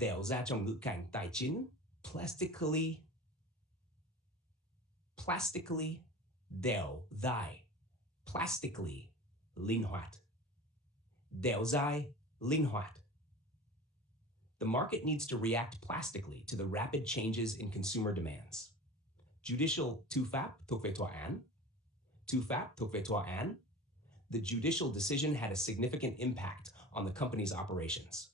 dẻo ra trong ngữ cảnh tài chính, plastically, dẻo dai, plastically, linh hoạt. Dẻo dai, linh hoạt. The market needs to react plastically to the rapid changes in consumer demands. Judicial tư pháp thuộc về tòa án. Tư pháp thuộc về tòa án. The judicial decision had a significant impact on the company's operations.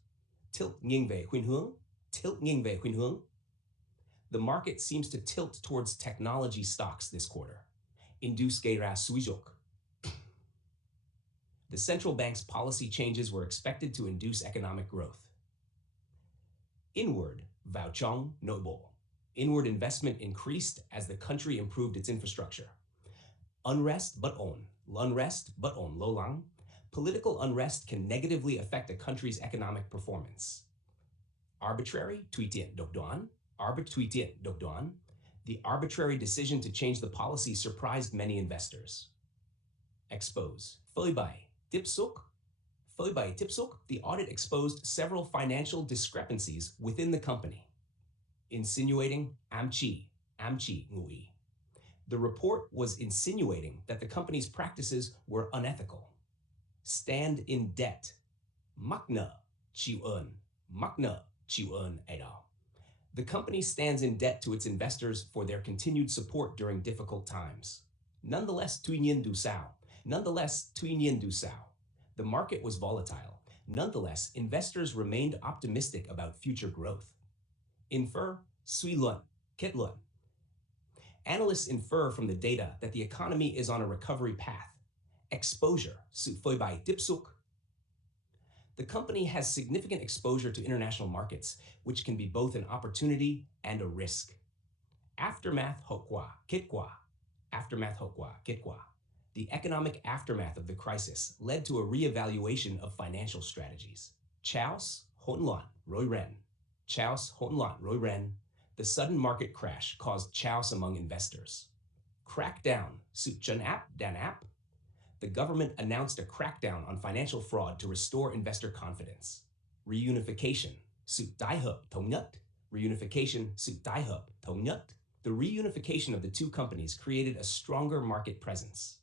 Tilt nghiêng về khuynh hướng. Tilt nghiêng về khuynh hướng. The market seems to tilt towards technology stocks this quarter. Induce gây ra xúi dục. The central bank's policy changes were expected to induce economic growth. Inward, vào trong, nội bộ. Inward investment increased as the country improved its infrastructure. Unrest bất ổn, lo lắng. Political unrest can negatively affect a country's economic performance. Arbitrary, tùy tiện, độc đoán. The arbitrary decision to change the policy surprised many investors. Expose, phơi bày, tiếp xúc. The audit exposed several financial discrepancies within the company. Insinuating, ám chỉ, ngụ ý. The report was insinuating that the company's practices were unethical. Stand in debt, mắc nợ, chịu ơn ai đó. The company stands in debt to its investors for their continued support during difficult times. Nonetheless, tuy nhiên dù sao. The market was volatile. Nonetheless, investors remained optimistic about future growth. Infer, suy luận, kết luận. Analysts infer from the data that the economy is on a recovery path. Exposure, sự phơi bày tiếp xúc. The company has significant exposure to international markets, which can be both an opportunity and a risk. Aftermath, hậu quả, kết quả. The economic aftermath of the crisis led to a reevaluation of financial strategies. Chaos, hỗn loạn, rối ren. The sudden market crash caused chaos among investors. Crackdown, sự trấn áp, đàn áp. The government announced a crackdown on financial fraud to restore investor confidence. Reunification, sự tái hợp, thống nhất. The reunification of the two companies created a stronger market presence.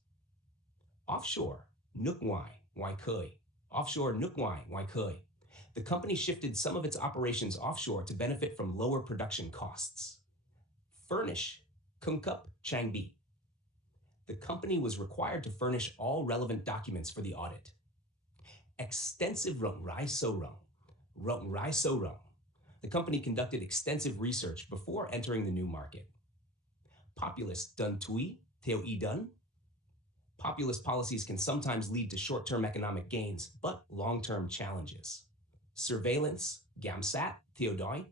Offshore, nước ngoài, ngoài khơi. The company shifted some of its operations offshore to benefit from lower production costs. Furnish, cung cấp, trang bị. The company was required to furnish all relevant documents for the audit. Extensive rộng rãi sâu rộng. The company conducted extensive research before entering the new market. Populist done túy, theo ý done. Populist policies can sometimes lead to short-term economic gains, but long-term challenges. Surveillance, giám sát, theo dõi.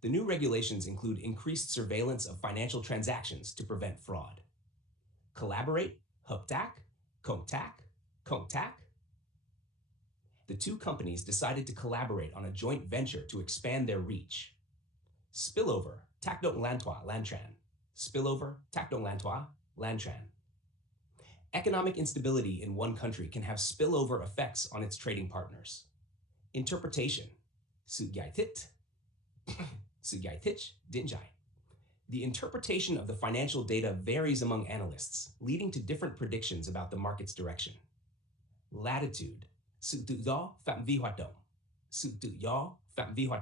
The new regulations include increased surveillance of financial transactions to prevent fraud. Collaborate, hợp tác, cộng tác. The two companies decided to collaborate on a joint venture to expand their reach. Spillover, tác động lan tỏa. Economic instability in one country can have spillover effects on its trading partners. Interpretation, sự giải thích, định giải. The interpretation of the financial data varies among analysts, leading to different predictions about the market's direction. Latitude, sự tự do, phạm vi hoạt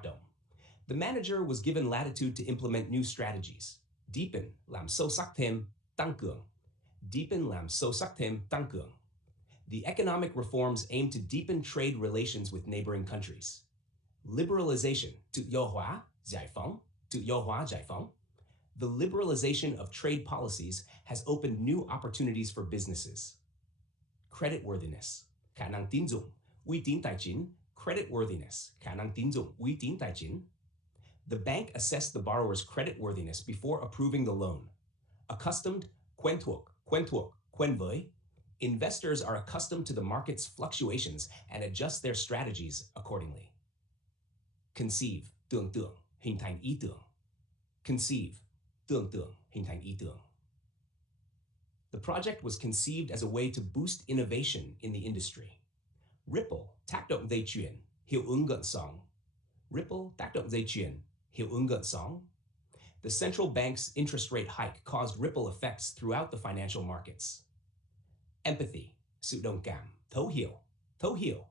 động. The manager was given latitude to implement new strategies. Deepen, làm sâu sắc thêm, tăng cường. The economic reforms aim to deepen trade relations with neighboring countries. Liberalization, tự do hóa, giải phóng. The liberalization of trade policies has opened new opportunities for businesses. Creditworthiness, khả năng tín dụng, uy tín tài chính. The bank assessed the borrower's creditworthiness before approving the loan. Accustomed, quen thuộc, quen với. Investors are accustomed to the market's fluctuations and adjust their strategies accordingly. Conceive, tưởng tượng, hình thành ý tưởng. The project was conceived as a way to boost innovation in the industry. Ripple tác động dây chuyền, hiệu ứng gợn sóng. Ripple tác động dây chuyền, hiệu ứng gợn sóng. The central bank's interest rate hike caused ripple effects throughout the financial markets. Empathy, sự đồng cảm, thấu hiểu, thấu hiểu.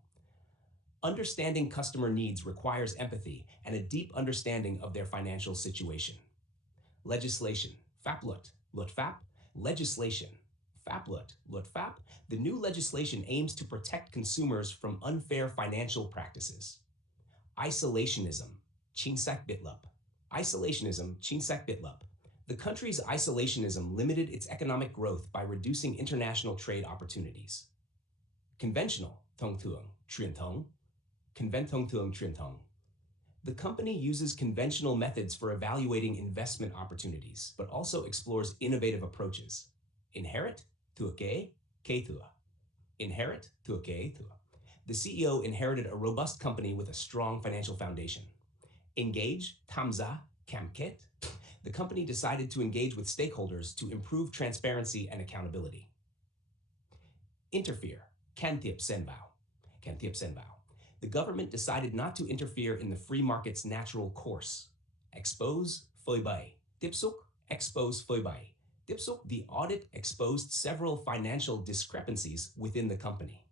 Understanding customer needs requires empathy and a deep understanding of their financial situation. Legislation, pháp luật, luật pháp, legislation, pháp luật, luật pháp. The new legislation aims to protect consumers from unfair financial practices. Isolationism, chính sách biệt lập. Isolationism, chính sách biệt lập. The country's isolationism limited its economic growth by reducing international trade opportunities. Conventional, thông thường, truyền thống. Thông thường, truyền thống. The company uses conventional methods for evaluating investment opportunities, but also explores innovative approaches. Inherit, thừa kế, kế thừa. Inherit, thừa kế, thừa. The CEO inherited a robust company with a strong financial foundation. Engage, tham gia, cam kết. The company decided to engage with stakeholders to improve transparency and accountability. Interfere, can thiệp xen vào. Can thiệp xen vào. The government decided not to interfere in the free market's natural course. Expose, phơi bày. Tiếp xúc, expose, phơi bày. Tiếp xúc, the audit exposed several financial discrepancies within the company.